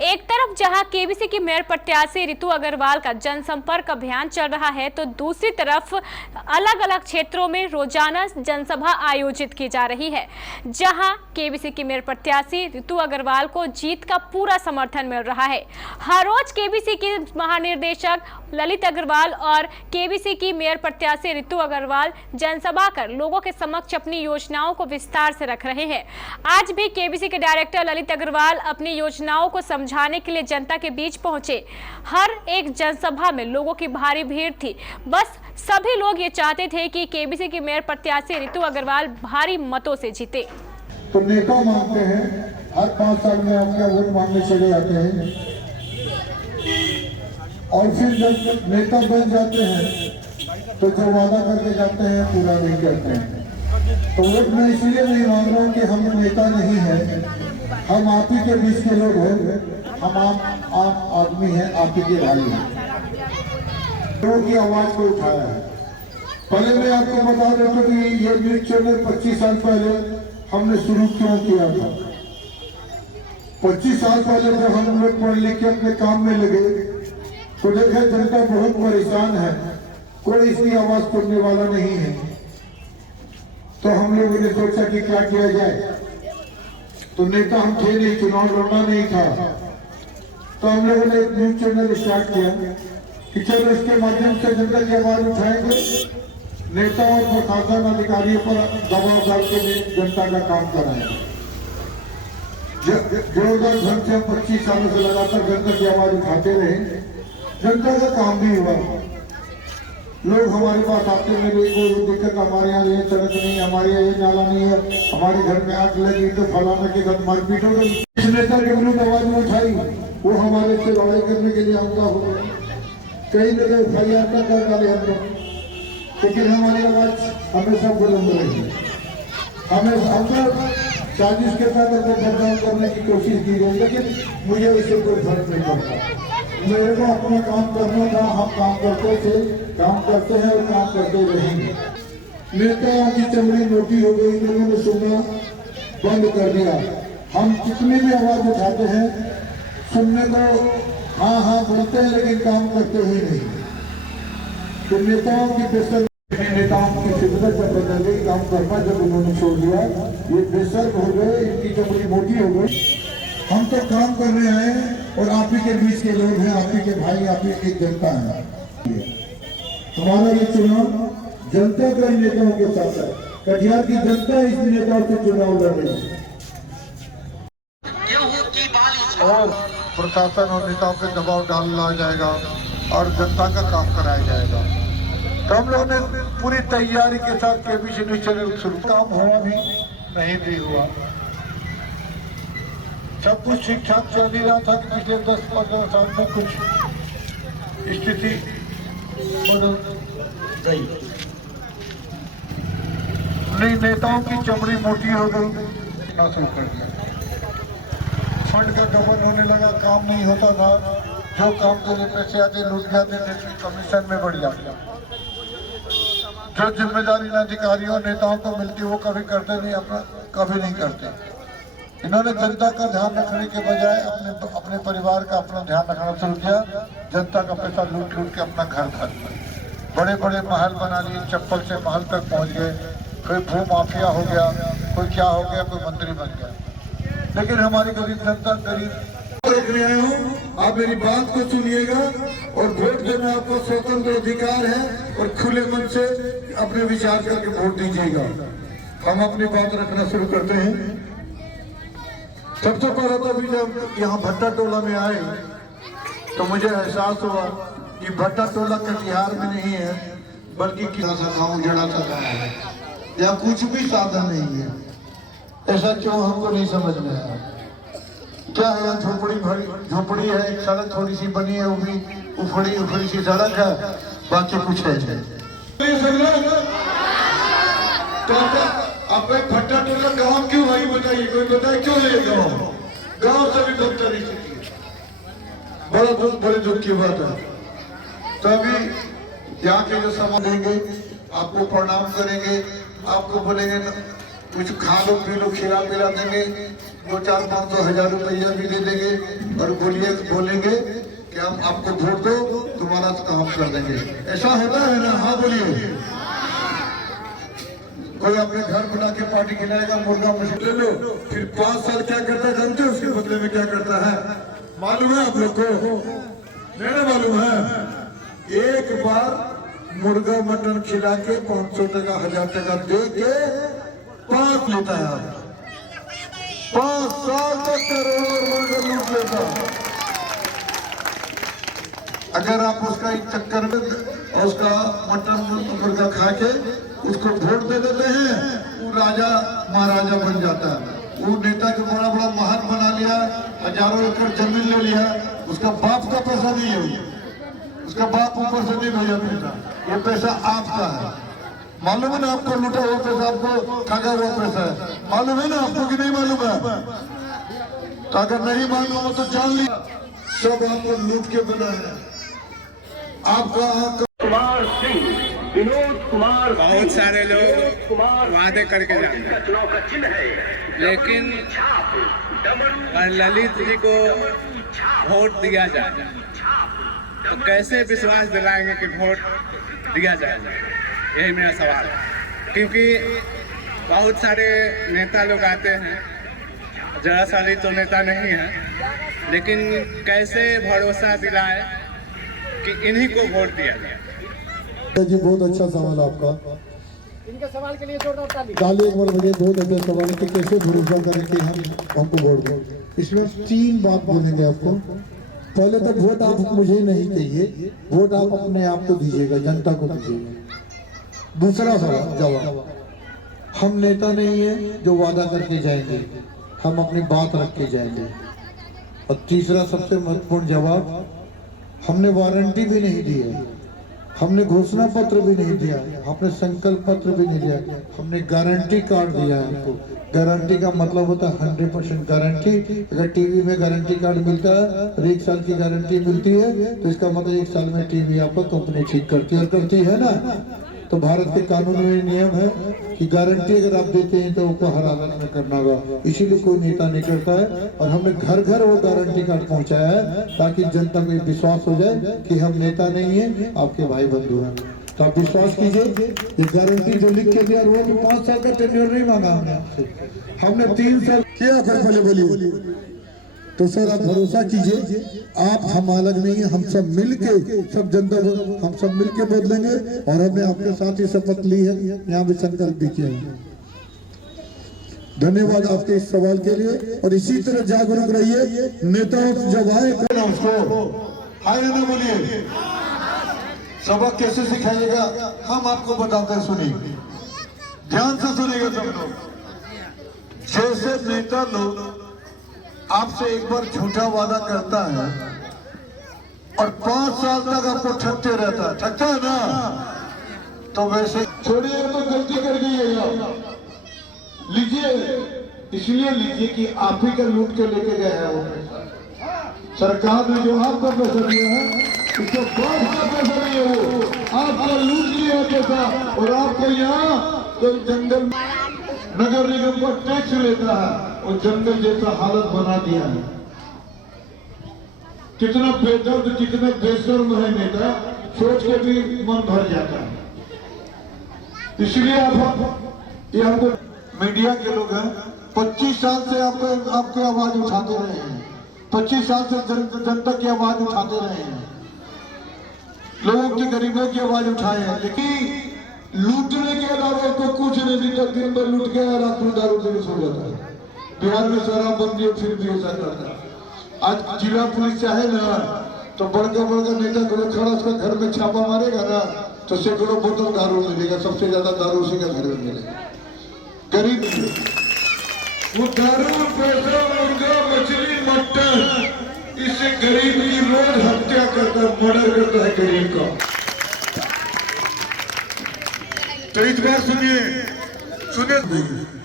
एक तरफ जहां केबीसी की मेयर प्रत्याशी रितु अग्रवाल का जनसंपर्क अभियान चल रहा है, तो दूसरी तरफ अलग अलग क्षेत्रों में रोजाना जनसभा आयोजित की जा रही है, जहां केबीसी की मेयर प्रत्याशी रितु अग्रवाल को जीत का पूरा समर्थन मिल रहा है। हर रोज केबीसी के महानिदेशक ललित अग्रवाल और केबीसी की मेयर प्रत्याशी रितु अग्रवाल जनसभा कर लोगों के समक्ष अपनी योजनाओं को विस्तार से रख रहे हैं। आज भी केबीसी के डायरेक्टर ललित अग्रवाल अपनी योजनाओं को समझाने के लिए जनता के बीच पहुंचे। हर एक जनसभा में लोगों की भारी भीड़ थी। बस सभी लोग ये चाहते थे कि केबीसी की मेयर प्रत्याशी रितु अग्रवाल भारी मतों से जीते। तो नेता मांगते हैं, हर 5 साल में आपका वोट मांगने चले जाते हैं और फिर जब नेता बन जाते हैं तो जो वादा करके जाते हैं पूरा नहीं करते हैं। तो वोट मैं इसलिए नहीं मांग रहा हूँ कि हम नेता नहीं है, हम आप ही के बीच के लोग हैं, हम आम आदमी हैं, आप ही के भाई हैं। लोगों की आवाज को उठाया है। पहले मैं आपको बता देता कि ये न्यूज चैनल 25 साल पहले हमने शुरू क्यों किया था। 25 साल पहले जब हम लोग पढ़ लिख के अपने काम में लगे तो देखा जनता बहुत परेशान है, कोई इसकी आवाज सुनने वाला नहीं है। तो हम लोगों ने सोचा कि क्या किया जाए। तो नेता हम थे नहीं, चुनाव लड़ना नहीं था, तो हम लोगों ने एक न्यूज चैनल स्टार्ट किया कि चलो इसके माध्यम से जनता की आवाज उठाएंगे, नेता और प्रशासन अधिकारियों पर दबाव डाल के जनता का काम कराएंगे। जोरदार ढंग से हम 25 सालों से लगातार जनता की आवाज उठाते रहे, जनता का काम भी हुआ। लोग हमारे पास आते हैं, कोई दिक्कत हमारे यहाँ ये सड़क नहीं, हमारे यहाँ ये नाला नहीं है, हमारे घर में आग लगी तो फलाना के साथ मारपीट हो गई। इस नेता के विरुद्ध आवाज में उठाई, वो हमारे से लड़ाई करने के लिए हमला हो गया, कई जगह FIR का कर डाले हम लोग, लेकिन हमारी आवाज हमेशा बुलंद रही। हमें साजिश के साथ बदनाम करने की कोशिश की गई, लेकिन मुझे इससे कोई फर्क नहीं पड़ता। मेरे को अपना काम करना था, हम काम करते थे, काम करते हैं और काम करते रहेंगे। नेताओं की चमड़ी मोटी हो गई, उन्होंने सुनना बंद कर दिया। हम कितनी भी आवाज उठाते हैं, सुनने को हाँ हाँ बोलते हैं, लेकिन काम करते ही नहीं। तो नेताओं की बेसर नेताओं की फितरत जब बदल गई, काम करना जब उन्होंने छोड़ दिया, ये बेसर हो गए, इनकी चमड़ी मोटी हो गई। हम तो काम करने आए और आप ही के बीच के लोग हैं, आप ही के भाई, आप ही की जनता है। हमारा ये चुनाव जनता का नेताओं के साथ है। कटिहार की जनता इस नेताओं से चुनाव लड़ रही है और प्रशासन और नेताओं पे दबाव डाला जाएगा और जनता का काम कराया जाएगा। तो हम लोगों ने पूरी तैयारी के साथ केबीसी न्यूज चैनल शुरू, काम हुआ भी नहीं भी हुआ, सब कुछ ठीक ठाक चल ही रहा था कि पिछले 10-15 साल में कुछ स्थिति बदल गई। नई नेताओं की चमड़ी मोटी हो गई, ना शुरू कर दिया। फंड का डबल होने लगा, काम नहीं होता था, जो काम के लिए पैसे आते लूट जाते थे, कमीशन में बढ़ जाता। जो जिम्मेदारी अधिकारियों नेताओं को मिलती वो कभी करते नहीं, अपना कभी नहीं करते। इन्होंने जनता का ध्यान रखने के बजाय अपने परिवार का अपना ध्यान रखना शुरू किया। जनता का पैसा लूट के अपना घर खरीदा, बड़े बड़े महल बना लिए, चप्पल से महल तक पहुंच गए। कोई भू माफिया हो गया, कोई क्या हो गया, कोई मंत्री बन गया। लेकिन हमारी गरीब जनता गरीब रखने आया हूँ, आप मेरी बात को सुनिएगा और वोट देना आपका स्वतंत्र अधिकार है और खुले मन से अपने विचार करके वोट दीजिएगा। हम अपनी बात रखना शुरू करते हैं। सबसे पहले तो अभी जब यहाँ भट्टा टोला में आए तो मुझे एहसास हुआ कि भट्टा टोला कटिहार में नहीं है, बल्कि किसी गाँव उजड़ा सा गाँव है, या कुछ भी साधन नहीं है। ऐसा क्यों हमको नहीं समझ में आया। क्या है, यहाँ झोपड़ी है, एक सड़क थोड़ी सी बनी है, वो भी उखड़ी सी सड़क है, बाकी कुछ है। आप भट्टा टोला गाँव क्यों भाई बताइए, कोई बताए क्यों ये गाँव से भी बदतर स्थिति है। बड़े दुख की बात है। तो अभी यहाँ के जो समाज देंगे, आपको प्रणाम करेंगे, आपको बोलेंगे कुछ खा लो पी लो, खिला पिला देंगे, 2-4-500 रुपया भी दे देंगे और बोलेंगे कि हम आपको वोट दो, तुम्हारा काम कर देंगे। ऐसा होता है ना? हाँ बोलिए। कोई अपने घर बुला के पार्टी खिलाएगा, मुर्गा मछली ले लो, फिर 5 साल क्या करता है जानते हो? उसके बदले में क्या करता है मालूम है आप लोग को? नहीं मालूम है? एक बार मुर्गा मटन खिला के 500 टका 1000 टका दे के 5 लेता है। 5 साल तक करोड़ों मुर्गा लूट लेता। अगर आप उसका एक चक्कर में उसका मटन मुर्गा खा के उसको वोट दे देते हैं, वो राजा महाराजा बन जाता है। वो नेता को बड़ा बड़ा महल बना लिया, हजारों एकड़ जमीन ले लिया, उसका बाप का पैसा नहीं है, उसका बाप ऊपर से नहीं भेजा पैसा, ये पैसा आपका है। मालूम है ना आपको? लूटा हुआ पैसा, आपको ठगा हुआ पैसा है। मालूम है ना आपको कि नहीं मालूम है? तो अगर नहीं मालूम हो तो जान लिया, सब आपको लूट के बना है। आपका कुमार सिंह, विनोद कुमार, बहुत सारे लोग वादे करके जाते हैं, चुनाव का चिन्ह है, लेकिन अगर ललित जी को वोट दिया जाए तो कैसे विश्वास दिलाएंगे कि वोट दिया जाएगा? यही मेरा सवाल है। क्योंकि बहुत सारे नेता लोग आते हैं, जरा साली तो नेता नहीं है, लेकिन कैसे भरोसा दिलाए कि इन्हीं को वोट दिया जाए? जी बहुत अच्छा सवाल आपका। इनके सवाल के लिए जोरदार ताली। ताली एक बार बजे। बहुत अच्छा सवाल है कि कैसे भरोसा करें कि हम हमको वोट दें। इसमें 3 बात बोलेंगे आपको। पहले तो वोट आप मुझे नहीं चाहिए, वोट आप अपने आप को दीजिएगा, जनता को दीजिएगा। दूसरा सवाल जवाब, हम नेता नहीं है जो वादा करके जाएंगे, हम अपनी बात रख के जाएंगे। और तीसरा सबसे महत्वपूर्ण जवाब, हमने वारंटी भी नहीं दी है, हमने घोषणा पत्र भी नहीं दिया, हमने संकल्प पत्र भी नहीं दिया, हमने गारंटी कार्ड दिया है आपको। गारंटी का मतलब होता है 100% गारंटी। अगर टीवी में गारंटी कार्ड मिलता है और 1 साल की गारंटी मिलती है तो इसका मतलब 1 साल में टीवी आपको कंपनी ठीक करती है ना। तो भारत के कानून में नियम है कि गारंटी अगर आप देते हैं तो उसको हर हालत में करना होगा, इसीलिए कोई नेता नहीं करता है। और हमने घर घर वो गारंटी कार्ड पहुंचाया है ताकि जनता को विश्वास हो जाए कि हम नेता नहीं है, आपके भाई बंधु हैं। तो आप विश्वास कीजिए, ये गारंटी जो लिख के दिया वो 5 साल का टेन्योर नहीं मांगा हमने आपसे, हमने 3 साल किया। फिर पहले बोलिए तो सर आप भरोसा कीजिए, आप हम अलग नहीं है, हम सब मिलके, सब जनता हम सब मिलके बदलेंगे। और हमने आपके साथ ही शपथ ली है, यहाँ भी संकल्प भी किया है। धन्यवाद आपके इस सवाल के लिए। और इसी तरह जागरूक रहिए, नेता जब आए उसको हाय ना बोलिए। सबक कैसे सिखाइएगा हम आपको बताते हैं, सुनिए, ध्यान से सुनिएगा सब लोग। जैसे नेता लोग आपसे एक बार झूठा वादा करता है और 5 साल तक आपको ठगते रहता है, ठगता है ना, तो वैसे छोड़िए तो गलती कर गई है, लीजिए, इसलिए लीजिए कि आप ही का लूट के लेके गए हैं वो पैसा। सरकार ने जो आपका पैसा दिया है उसको बाप का पैसा नहीं है, वो आपका लूट लिया पैसा। और आपको यहाँ तो जंगल नगर निगम का टैक्स लेता है और जंगल जैसा हालत बना दिया है। कितना बेदर्द, कितना बेशर्म है नेता, सोच के भी मन भर जाता है। इसलिए ये हमको मीडिया के लोग हैं, 25 साल से आपकी आवाज उठाते रहे हैं, 25 साल से जनता की आवाज उठाते रहे हैं, लोगों की, गरीबों की आवाज उठाए हैं। लेकिन लूटने के अलावा तो कुछ नहीं दिखता, दिन भर लूट के रात में दारू पी के सो जाता है। बिहार में शराबबंदी है, फिर भी ऐसा करता है। आज जिला पुलिस चाहे ना तो बड़का नेता को खड़ा उसका घर में छापा मारेगा ना तो सैकड़ों बोतल दारू मिलेगा, सबसे ज्यादा दारू उसी का घर में मिलेगा। गरीब वो दारू, पैसा, मुर्गा, मछली, मटन, इससे गरीब की रोज हत्या करता है, मर्डर करता है गरीब का। तो इस बार सुनिए,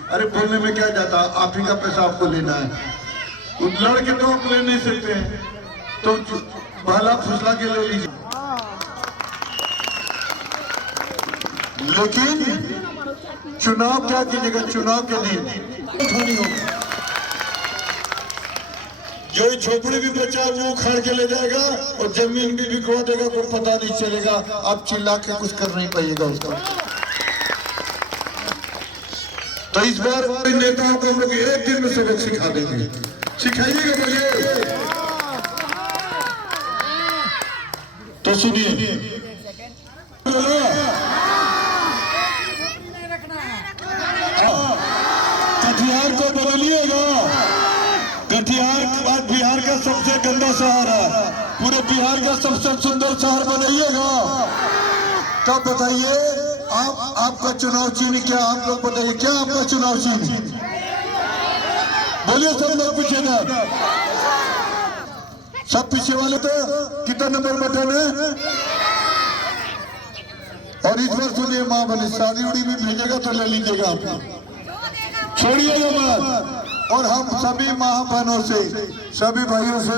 अरे बोलने में क्या जाता, आप ही का पैसा आपको लेना है, तो लड़के तो आप ले नहीं सकते हैं, तो बहला फुसला के ले लीजिए। लेकिन चुनाव क्या कीजिएगा, चुनाव के दिन उठानी होगी। जो ये झोपड़ी भी बचा वो उखाड़ के ले जाएगा और जमीन भी बिकवा देगा, कोई पता नहीं चलेगा। आप चिल्ला के कुछ कर नहीं पाइएगा उसका। तो इस बार नेताओं को हम लोग एक दिन में सबक सिखा देंगे। सिखाइएगा मुझे। तो सुनिए, कटिहार को बदलिएगा। कटिहार आज बिहार का सबसे गंदा शहर है, पूरे बिहार का सबसे सुंदर शहर बनाइएगा। तब बताइए आपका चुनाव चिन्ह क्या? आप लोग बताइए क्या आपका चुनाव चिन्ह? बोलिए सब लोग पीछे ना, सब पीछे वाले तो कितना नंबर बटन है? और इस बार सुनिए, माँ बने शादी उड़ी भी भेजेगा तो ले लीजिएगा, आप छोड़िएगा मत। और हम सभी माँ बहनों से, सभी भाइयों से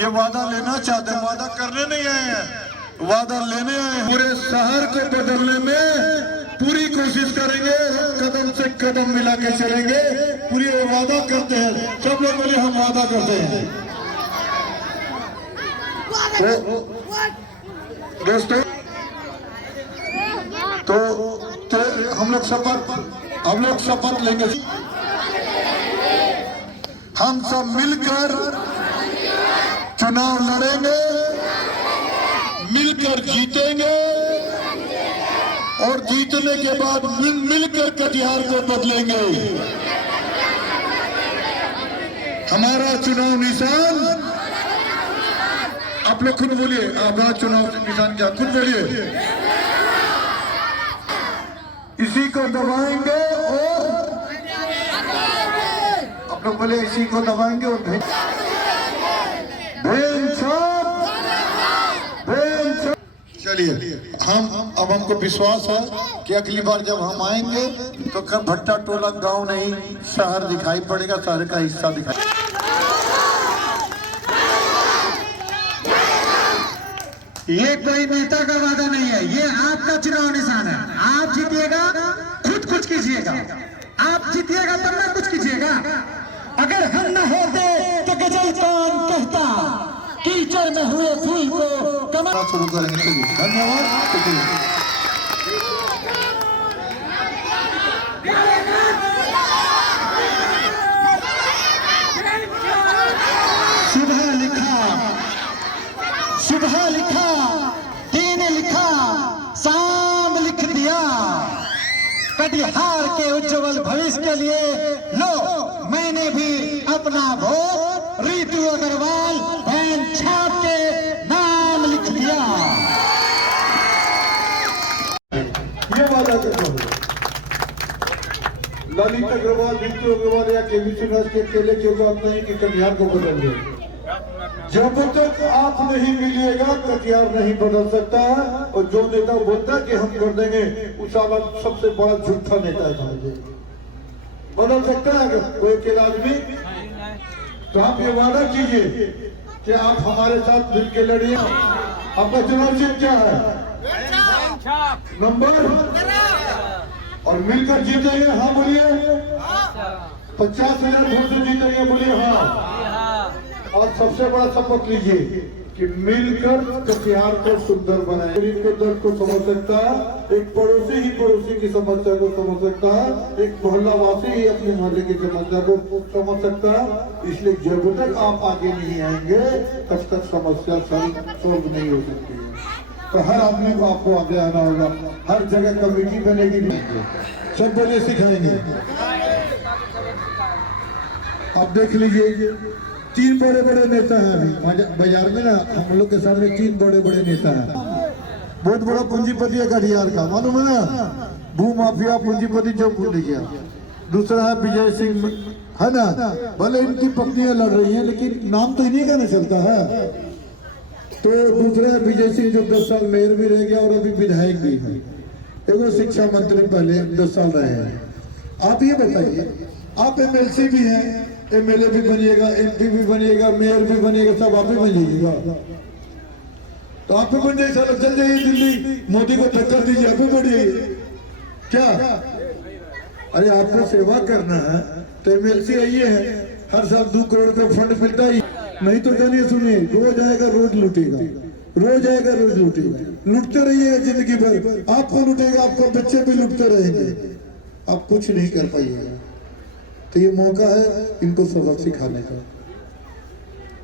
ये वादा लेना चाहते हैं, वादा करने नहीं आए हैं, वादा लेने आए हैं। पूरे शहर को बदलने में पूरी कोशिश करेंगे, कदम से कदम मिला के चलेंगे, पूरी वादा करते हैं। सब लोग बोले हम वादा करते हैं। दोस्तों तो हम लोग शपथ लेंगे, हम सब मिलकर चुनाव लड़ेंगे, मिलकर जीतेंगे और जीतने के बाद मिलकर कटिहार को बदलेंगे। हमारा चुनाव निशान, आप लोग खुद बोलिए, आपका चुनाव निशान क्या? खुद बोलिए। इसी को दबाएंगे और आप लोग बोले इसी को दबाएंगे और चलिए अब हमको विश्वास है कि अगली बार जब हम आएंगे तो कब भट्टा टोला गांव नहीं शहर दिखाई पड़ेगा, शहर का हिस्सा दिखाई। ये कोई नेता का वादा नहीं है, ये आपका चुनाव निशान है। आप जीतिएगा खुद कुछ कीजिएगा, आप जीतिएगा तब ना कुछ कीजिएगा। अगर हम न होते तो गजल कौन कहता, कीचड़ में हुए फूल को कमल। शुरू करेंगे, चलिए धन्यवाद। सुबह लिखा, दिन लिखा, शाम लिख दिया। कटिहार के उज्जवल भविष्य के लिए लो मैंने भी अपना वोट रितु अग्रवाल वैन छाप के नाम लिख दिया। ये वादा करता हूँ, ललित अग्रवाल, रितु अग्रवाल या केबी सुभाष के अकेले की बात नहीं कि कटिहार को बदल दे। जब तक आप नहीं मिलिएगा कटिहार नहीं बदल सकता है। और जो नेता बोलता है कि हम कर देंगे, उस सबसे बड़ा झूठा नेता है। बदल सकता है अगर कोई अकेला आदमी? तो आप ये वादा कीजिए कि आप हमारे साथ मिलकर लड़िए। आपका चुनाव चिन्ह क्या है? नंबर, और मिलकर जीतेंगे। हाँ बोलिए। 50,000 वोट से जीतेंगे, बोलिए हाँ। और सबसे बड़ा शपथ लीजिए कि मिलकर कटिहार को सुंदर बनाए। गरीब के दर्द को समझ सकता है, एक पड़ोसी ही पड़ोसी की समस्या को समझ सकता है, एक मोहल्ला वासी ही अपने मोहल्ले की समस्या को समझ सकता है। इसलिए जब तक आप आगे नहीं आएंगे तब तक समस्या सॉल्व नहीं हो सकती है। तो हर आदमी को आपको आगे आना होगा, हर जगह कमेटी बनेगी, सब बोले सिखाएंगे। आप देख लीजिए, 3 बड़े बड़े नेता हैं अभी बाजार में ना, हम लोग के सामने 3 बड़े बड़े नेता हैं। बहुत बड़ा पूंजीपति है कटिहार का, मालूम है ना, भू माफिया पूंजीपति जो भूल गया। दूसरा है विजय सिंह, है ना, भले इनकी पत्नियां लड़ रही हैं लेकिन नाम तो इन्हीं का नहीं चलता है। तो दूसरा है विजय सिंह जो 10 साल मेयर भी रह गया और अभी विधायक भी है। एगो शिक्षा मंत्री पहले 10 साल रहे हैं। आप ये बताइए, आप MLC भी हैं, MLA भी बनिएगा, MP भी बनिएगा, मेयर भी बनिएगा, सब आप ही बन जाइएगा। तो आप ही बन जाइए, चल जाइए दिल्ली, मोदी को टक्कर दीजिए, आप ही बढ़िए। क्या अरे आपको सेवा करना है तो MLC आइए है, हर साल 2 करोड़ का फंड मिलता ही। नहीं तो जानिए सुनिए, रोज आएगा रोज लूटेगा, रोज आएगा रोज लूटेगा। लूटते रहिएगा जिंदगी भर, आपको लूटेगा, आपको बच्चे भी लूटते रहेंगे, आप कुछ नहीं कर पाइएगा। तो ये मौका है इनको सबक सिखाने का।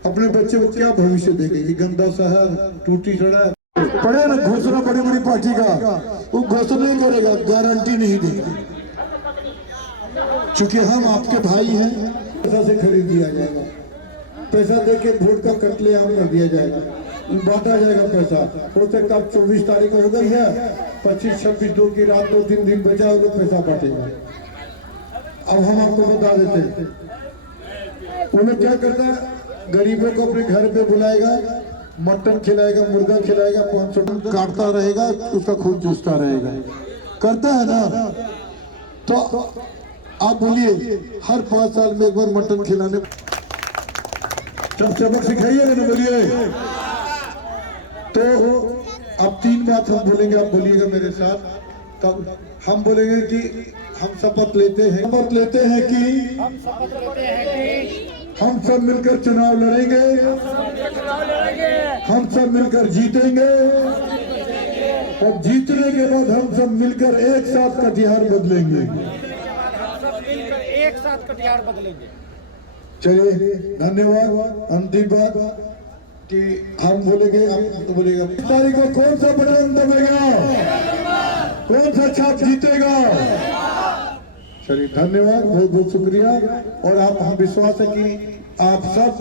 अपने बच्चे को क्या भविष्य देंगे? ये गंदा शहर, टूटी सड़क, पड़े ना घोषणा बड़ी बड़ी पार्टी का, वो घोषणा नहीं करेगा, गारंटी नहीं देगा। चूंकि हम आपके भाई हैं, पैसा से खरीद दिया जाएगा, पैसा देके वोट का कत्लेआम कर दिया जाएगा, बांटा जाएगा पैसा। हो सकता है 24 तारीख हो गई है, 25, 26, 2 की रात, 2-3 दिन बचा हो तो पैसा बांटेगा। अब हम आपको बता देते हैं, वो लोग क्या करता है, गरीबों को अपने घर पे बुलाएगा, मटन खिलाएगा, मुर्गा खिलाएगा, 500 टन काटता रहेगा, उसका खून चूसता रहेगा, करता है ना। तो आप बोलिए हर 5 साल में एक बार मटन खिलाने, सब सबक सिखाइएगा ना, बोलिए। तो अब 3 बात हम बोलेंगे, आप बोलिएगा मेरे साथ। तब हम बोलेंगे कि हम शपथ लेते हैं कि हम सब मिलकर चुनाव लड़ेंगे, हम सब मिलकर जीतेंगे, और जीतने के बाद हम सब मिलकर एक साथ कटिहार बदलेंगे। एक साथ कटिहार बदलेंगे। चलिए, धन्यवाद। अंतिम बात कि हम बोलेंगे, आप बोलेगा, 5 तारीख को कौन सा बटन दबेगा, कौन सा छाप जीतेगा। चलिए, धन्यवाद, बहुत बहुत शुक्रिया। और आप, हम विश्वास है कि आप सब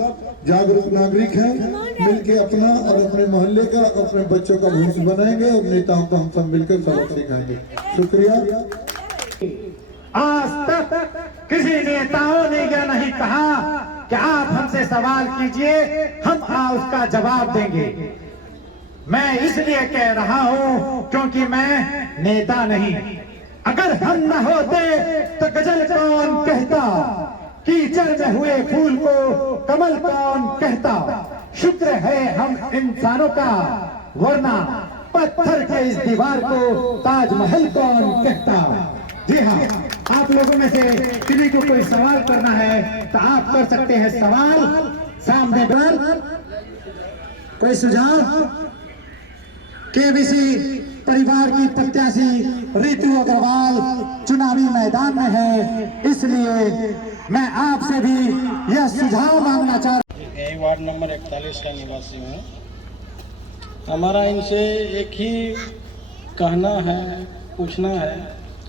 जागरूक नागरिक हैं, मिलके अपना और अपने मोहल्ले का, अपने बच्चों का भविष्य बनाएंगे, और नेताओं को हम सब मिलकर सबक सिखाएंगे। शुक्रिया। आज तक किसी नेताओं ने यह नहीं कहा कि आप हमसे सवाल कीजिए, हम उसका जवाब देंगे। मैं इसलिए कह रहा हूं क्योंकि मैं नेता नहीं। अगर हम न होते तो गजल कौन कहता, कीचड़ में हुए फूल को कमल कौन कहता। शुक्र है हम इंसानों का, वरना पत्थर के इस दीवार को ताजमहल कौन कहता। जी हाँ, आप लोगों में से किसी को कोई सवाल करना है तो आप कर सकते हैं सवाल सामने पर। कोई सुझाव? केबीसी परिवार की प्रत्याशी रितु अग्रवाल चुनावी मैदान में है, इसलिए मैं आपसे भी यह सुझाव मांगना चाहता हूं। यही वार्ड नंबर 41 का निवासी हूँ। हमारा इनसे एक ही कहना है, पूछना है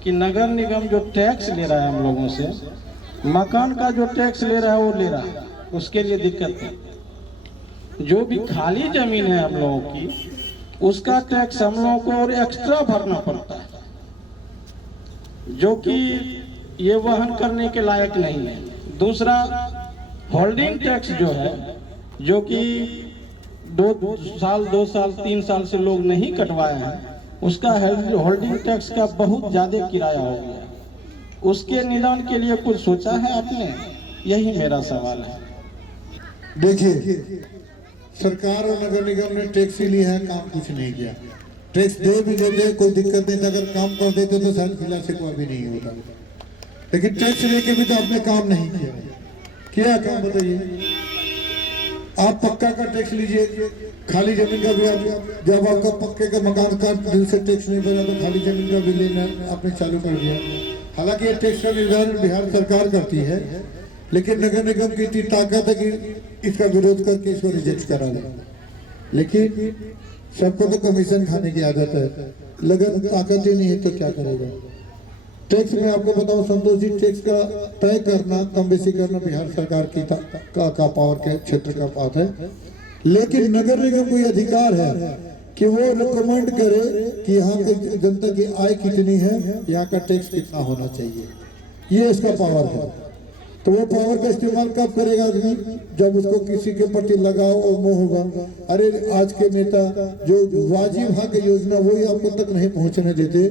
कि नगर निगम जो टैक्स ले रहा है हम लोगों से, मकान का जो टैक्स ले रहा है वो ले रहा है, उसके लिए दिक्कत है। जो भी खाली जमीन है हम लोगों की, उसका टैक्स हम लोगों को और एक्स्ट्रा भरना पड़ता है, जो कि ये वहन करने के लायक नहीं है। दूसरा, होल्डिंग टैक्स जो है, जो कि 2 साल 3 साल से लोग नहीं कटवाए हैं, उसका होल्डिंग टैक्स का बहुत ज़्यादा किराया हो गया। उसके निदान के लिए कुछ सोचा है आपने? यही मेरा सवाल है। देखिए, सरकार और नगर निगम ने टैक्स ही लिया है, काम कुछ नहीं किया। टैक्स दे भी देते, कोई दिक्कत नहीं, अगर काम कर देते तो शायद खिला शिकवा भी नहीं होता। लेकिन टैक्स लेके भी तो आपने काम नहीं किया। क्या काम बताइए? आप पक्का का टैक्स लीजिए, खाली जमीन का भी। जब आपका पक्के का मकान का दिल से टैक्स नहीं बना तो खाली जमीन का भी लेना आपने चालू कर दिया। हालांकि ये टैक्स का निर्धारण बिहार सरकार करती है, लेकिन नगर निगम की इतनी ताकत है कि इसका विरोध करके इसको रिजेक्ट करा दे। लेकिन सबको तो कमीशन खाने की आदत है, लगन ताकत ही नहीं है तो क्या करेगा। टैक्स में आपको बताऊं, संतोष जी, टैक्स का तय करना, कम बेसी करना बिहार सरकार की का पावर के क्षेत्र का बात है। लेकिन नगर निगम को अधिकार है कि वो रिकमेंड करे कि यहाँ की जनता की आय कितनी है, यहाँ का टैक्स कितना होना चाहिए, ये इसका पावर है। तो वो पावर का इस्तेमाल कब करेगा आदमी? जब उसको किसी के प्रति लगाव और मोह होगा। अरे आज के नेता जो वाजिब हक योजना वही आपको तक नहीं पहुंचने देते।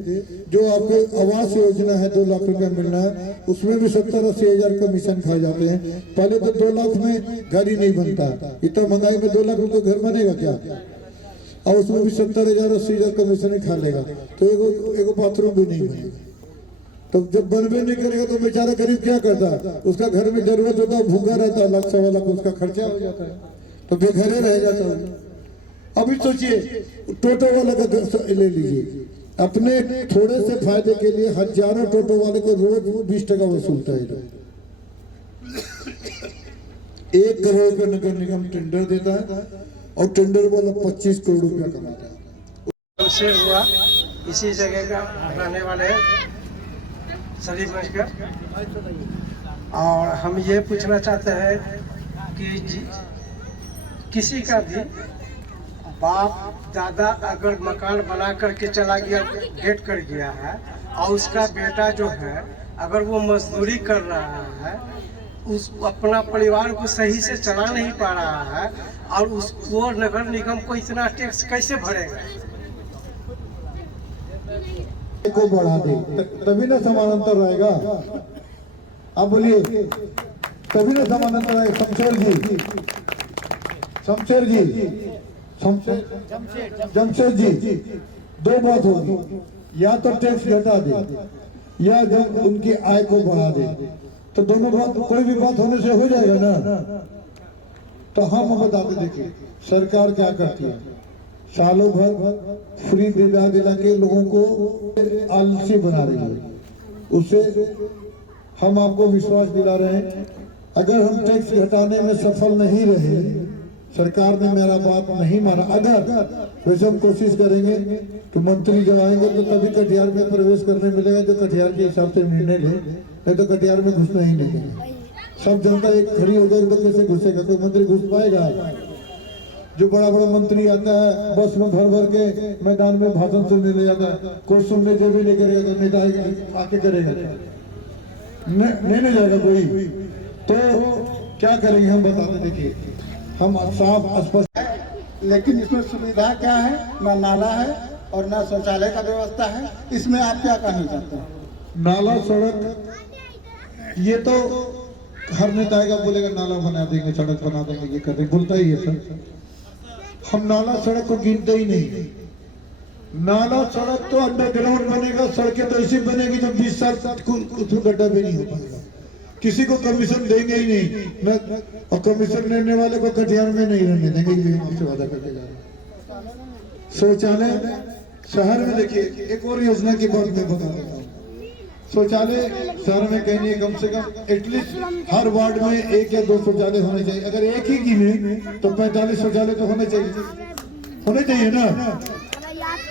जो आपके आवास योजना है 2 लाख रुपया मिलना है, उसमें भी 70-80 हजार कमीशन खा जाते हैं। पहले तो 2 लाख में घर ही नहीं बनता, इतना महंगाई में 2 लाख रुपये घर बनेगा क्या? और उसमें भी 70,000-80 हजार कमीशन खा लेगा, तो एगो बाथरूम भी नहीं बनेगा। तो जब बनवे नहीं करेगा तो बेचारा गरीब क्या करता? उसका घर में जरूरत होता है, भूखा रहता है, 1-1.25 लाख उसका खर्चा हो जाता है। तो बेघरे रह जाता है। अभी सोचिए टोटो वाले का ले लीजिए, अपने थोड़े से फायदे के लिए हजारों टोटो वाले को रोज 20 टका वसूलता है। 1 करोड़ का नगर निगम टेंडर देता है और टेंडर वाला 25 करोड़ रुपया कमाता है। से हुआ इसी जगह का रहने वाले शरीफगंज का, और हम ये पूछना चाहते हैं कि किसी का भी बाप दादा अगर मकान बना करके चला गया, गेट कर गया है, और उसका बेटा जो है अगर वो मजदूरी कर रहा है, उस अपना परिवार को सही से चला नहीं पा रहा है, और उसको नगर निगम को इतना टैक्स कैसे भरेगा? को बढ़ा दे तभी ना समानांतर रहेगा। आप बोलिए तभी ना समानांतर रहेगा। जमशेद जी 2 बात होगी, या तो टैक्स घटा दे या जब उनकी आय को बढ़ा दे, तो दोनों बात, कोई भी बात होने से हो जाएगा ना। तो हम बताते देखिए सरकार क्या करती है, सालों भर फ्री दिला के लोगों को आलसी बना रही है। उससे हम आपको विश्वास दिला रहे हैं, अगर हम टैक्स घटाने में सफल नहीं रहे, सरकार ने मेरा बात नहीं माना, अगर वैसे हम कोशिश करेंगे तो मंत्री जब आएंगे तो तभी कटिहार में प्रवेश करने मिलेगा जो कटिहार के हिसाब से निर्णय ले, नहीं तो कटिहार में घुसना ही नहीं देगा। सब जनता एक खड़ी हो गई तो कैसे घुसेगा? कोई मंत्री घुस पाएगा? जो बड़ा बड़ा मंत्री आता है बस में भर के मैदान में भाषण सुनने ले जाता है, कोई सुनने जो भी नहीं करेगा तो नेता आके करेगा, नहीं जाएगा कोई। तो क्या करेंगे हम बताते देखिए, हम साफ स्पष्ट है, लेकिन इसमें सुविधा क्या है? ना नाला है और ना शौचालय का व्यवस्था है। इसमें आप क्या कहना चाहते हैं? नाला सड़क ये तो हर नेता आएगा बोलेगा नाला बना देंगे, सड़क बना देंगे, ये कर देंगे, बोलता ही है सर। हम नाला सड़क को गिनते ही नहीं। नाला सड़क तो अंडरग्राउंड बनेगा, सड़कें तो ऐसी बनेगी जो 20 साल उसमें गड्ढा भी नहीं हो पाएगा। किसी को कमीशन देंगे ही नहीं, और कमीशन लेने वाले को कटिहार में नहीं रहने देंगे, ये हमसे वादा करके जा रहे हैं। शौचालय शहर में देखिए, एक और योजना की बात मैं बता देता हूँ। शौचालय शहर में कहीं नहीं, कम से कम एटलीस्ट हर वार्ड में 1 या 2 शौचालय होने चाहिए। अगर एक ही गिने तो 45 शौचालय तो होने चाहिए ना।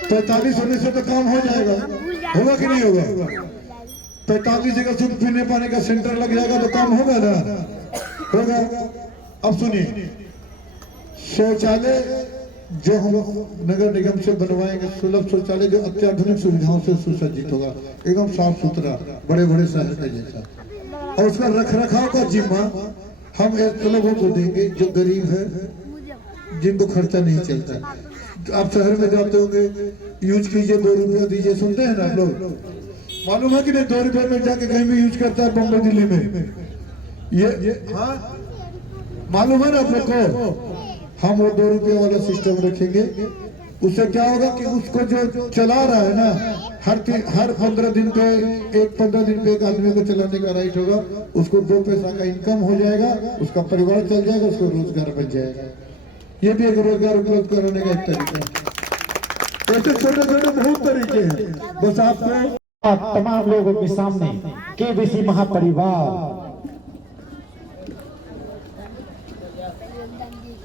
45 होने से तो काम हो जाएगा, होगा कि नहीं होगा? 45 जगह शुद्ध पीने पानी का सेंटर लग जाएगा तो काम होगा ना, होगा। अब सुनिए, शौचालय जो हम नगर निगम से बनवाएंगे, सुलभ शौचालय जो अत्याधुनिक सुविधाओं से सुसज्जित होगा, एकदम साफ सुथरा, बड़े बड़े शहर का जैसा, और उसका रखरखाव का जिम्मा हम ऐसे लोगों को देंगे जो गरीब है, जिनको खर्चा नहीं चलता। आप शहर में जाते होंगे, यूज कीजिए 2 रुपया दीजिए, सुनते हैं ना आप लोग? मालूम है कि नहीं? 2 रुपये में जाके कहीं भी यूज करता है बम्बई दिल्ली में, ये हाँ मालूम है ना आप लोग को? हम वो 2 रुपये वाला सिस्टम रखेंगे। उससे क्या होगा कि उसको जो चला रहा है ना, हर 15 दिन पे 15 दिन पे एक आदमी को चलाने का राइट होगा, उसको 2 पैसा का इनकम हो जाएगा, उसका परिवार चल जाएगा, उसको रोजगार बन जाएगा। ये भी एक रोजगार उपलब्ध कराने का एक तरीका है। ऐसे छोटे छोटे बहुत तरीके हैं। बस आपको तमाम लोगों के सामने केबीसी महापरिवार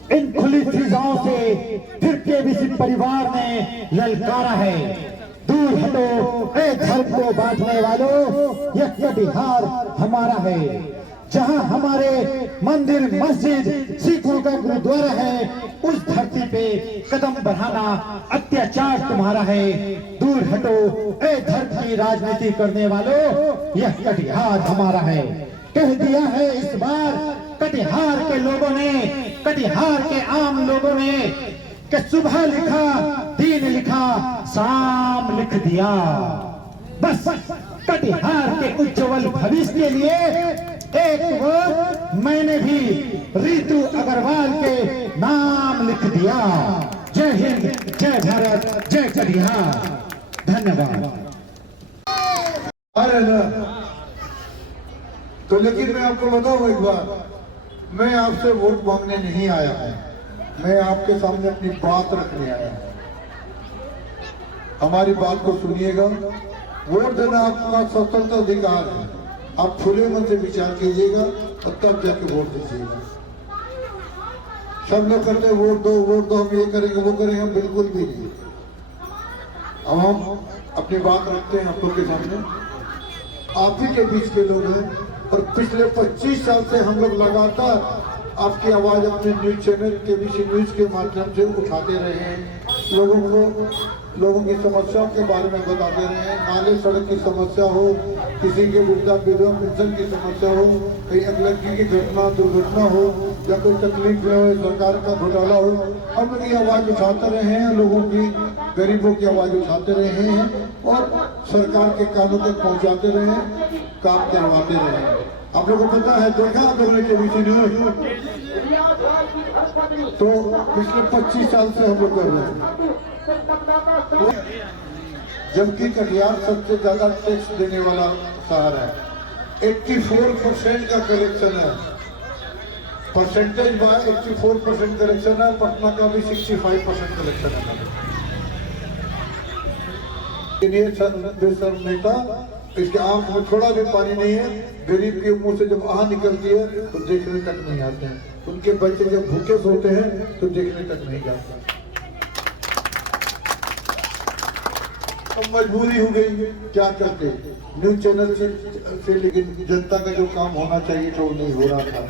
इन खुली फिजाओं से फिर केबीसी परिवार ने ललकारा है, दूर हटो ए धर्म को बांटने वालों, यह कटिहार हमारा है। जहां हमारे मंदिर मस्जिद सिखों का गुरुद्वारा है, उस धरती पे कदम बढ़ाना अत्याचार तुम्हारा है। दूर हटो ए धर्म की राजनीति करने वालों, यह कटिहार हमारा है। कह दिया है इस बार कटिहार के लोगों ने, कटिहार के आम लोगों ने, कि सुबह लिखा दिन लिखा शाम लिख दिया। बस कटिहार के उज्जवल भविष्य के लिए एक वोट मैंने भी रितु अग्रवाल के नाम लिख दिया। जय हिंद, जय भारत, जय कटिहार। धन्यवाद। अरे ना तो लेकिन मैं आपको बताऊं एक बार, मैं आपसे वोट मांगने नहीं आया हूं। मैं आपके सामने अपनी बात रखने आया हूं। हमारी बात को सुनिएगा। वोट देना आपका स्वतंत्र अधिकार है। आप खुले मन से विचार कीजिएगा और तब जाके वोट दीजिएगा। सब लोग करते हैं वोट दो, हम ये करेंगे वो करेंगे, हम बिल्कुल भी नहीं। अब हम अपनी बात रखते हैं आप लोग के सामने। आप ही के बीच के लोग हैं और पिछले 25 साल से हम लोग लगातार आपकी आवाज अपने न्यूज चैनल केबीसी न्यूज के माध्यम से उठाते रहे हैं। लोगों की समस्याओं के बारे में बताते रहे हैं। नाले सड़क की समस्या हो, किसी के विधवा पेंशन की समस्या हो, कहीं अगलगी की घटना दुर्घटना हो या कोई तकलीफ हो, सरकार का घोटाला हो, हम लोग ये आवाज उठाते रहे हैं। लोगों की, गरीबों की आवाज उठाते रहे हैं और सरकार के कानों तक पहुंचाते रहे हैं, काम करवाते रहे हैं। आप लोगों को पता है, देखा आप लोगों ने केबीसी न्यूज, तो पिछले 25 साल से हम लोग कर रहे हैं। जबकि कटिहार सबसे ज्यादा टैक्स देने वाला शहर है। 84% का कलेक्शन है, परसेंटेज बाय 84% कलेक्शन है। पटना का भी 65% कलेक्शन है। बेशर्म नेता, इसके आंख में थोड़ा भी पानी नहीं है। गरीब के मुंह से जब आह निकलती है तो देखने तक नहीं आते हैं। उनके बच्चे जब भूखे सोते हैं तो देखने तक नहीं जाते। अब मजबूरी हो गई, क्या करते, न्यूज चैनल से लेकिन जनता का जो काम होना चाहिए तो नहीं हो रहा था,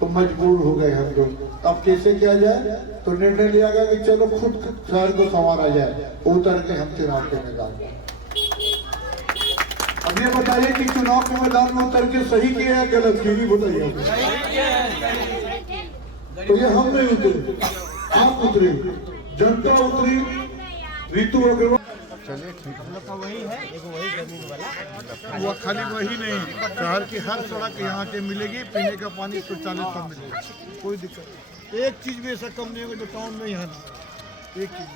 तो मजबूर हो गए हम लोग। अब कैसे किया जाए, तो निर्णय लिया गया कि चलो खुद शहर को संवारा जाए, उतर के हम चुनाव के मैदान में। अब ये बताइए कि चुनाव के मैदान में उतर के सही किया है गलत किया, नहीं बताइए। तो ये हम नहीं उतरे, आप उतरे, जनता उतरी, ऋतु अग्रवाल। चलिए ठीक है, वही है, वही जमीन वाला। वो खाली वही नहीं, शहर की हर सड़क यहाँ के मिलेगी, पीने का पानी शौचालय सब मिलेगा, कोई दिक्कत नहीं। एक चीज भी ऐसा कम नहीं होगा जो टाउन में यहाँ, एक चीज